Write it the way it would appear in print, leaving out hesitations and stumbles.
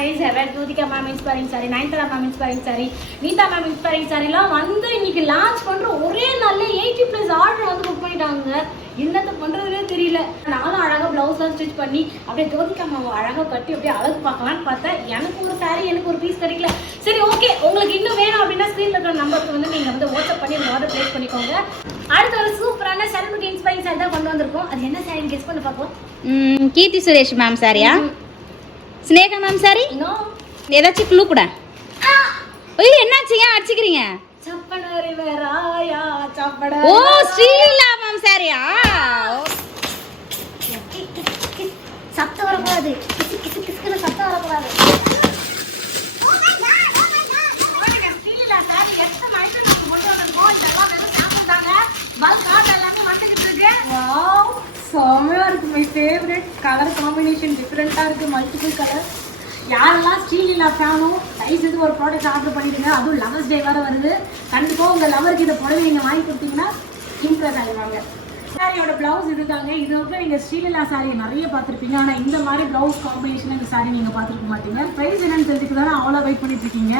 ஜூதிகா ma'am inspiring sari, Nayanthara ma'am inspiring sari, Neeta ma'am inspiring சாரிலாம் வந்து இன்னைக்கு லான்ச் பண்ற ஒரே நாள்ல 80+ ஆர்டர் வந்து புக் பண்ணிட்டாங்க. என்னத்த பண்றதுனே தெரியல. நானும் அழகா பிளவுஸ்லாம் ஸ்டிச் பண்ணி அப்படியே ஜோதிகா மேம் அழகா கட்டி அப்படியே அழகு பார்க்கலான்னு பார்த்தேன். எனக்கு ஒரு சாரி, எனக்கு ஒரு பீஸ் கிடைக்கல. சரி ஓகே, உங்களுக்கு இன்னும் வேணும் அப்படின்னா ஸ்க்ரீன்ல இருக்கிற நம்பருக்கு வந்து நீங்க வந்து வாட்ஸ்அப் பண்ணி ஆர்டர் பிளேஸ் பண்ணிக்கோங்க. அடுத்த ஒரு சூப்பரான செலிபிரிட்டி இன்ஸ்பைரிங் சாரி தான் கொண்டு வந்திருக்கோம். அது என்ன சாரின்னு கெஸ் பண்ணி பார்ப்போம். கீர்த்தி சுரேஷ் மேம் சாரியா? ஸ்னேகா மேம் சாரி? நோ. ஏதாச்சும் க்ளூ கூட. ஐயோ என்னாச்சு, ஏன் அடிச்சுக்கிறீங்க? சப்பனரி வேராயா சப்பட. ஓ ஸ்ரீலா மேம் சாரியா? சத்தம் வரக்கூடாது, கிசு கிசுன்னு சத்தம் வரக்கூடாது. செம்மையா இருக்கு. மை ஃபேவரட் கலர் காம்பினேஷன் டிஃப்ரெண்டா இருக்கு, மல்டிபிள் கலர். யாரெல்லாம் ஸ்ரீலீலா ஃபேனோ தயவுசெய்து ஒரு ப்ராடக்ட் ஆர்டர் பண்ணிடுங்க. அதுவும் லவர்ஸ் டே வேறு வருது. கண்டிப்பாக உங்கள் லவருக்கு இந்த புடவை நீங்கள் வாங்கி கொடுத்தீங்கன்னா இம்ப்ரெஸ் ஆகிடுவாங்க. சாரியோட பிளவுஸ் இதுதாங்க. இது வந்து நீங்கள் ஸ்ரீலீலா சாரி நிறைய பார்த்துருப்பீங்க. ஆனால் இந்த மாதிரி பிளவுஸ் காம்பினேஷன் இந்த சாரி நீங்கள் பார்த்துருக்க மாட்டீங்க. ப்ரைஸ் என்னன்னு தெரிஞ்சுக்க தானே அவ்வளோ வெயிட் பண்ணிட்டு இருக்கீங்க.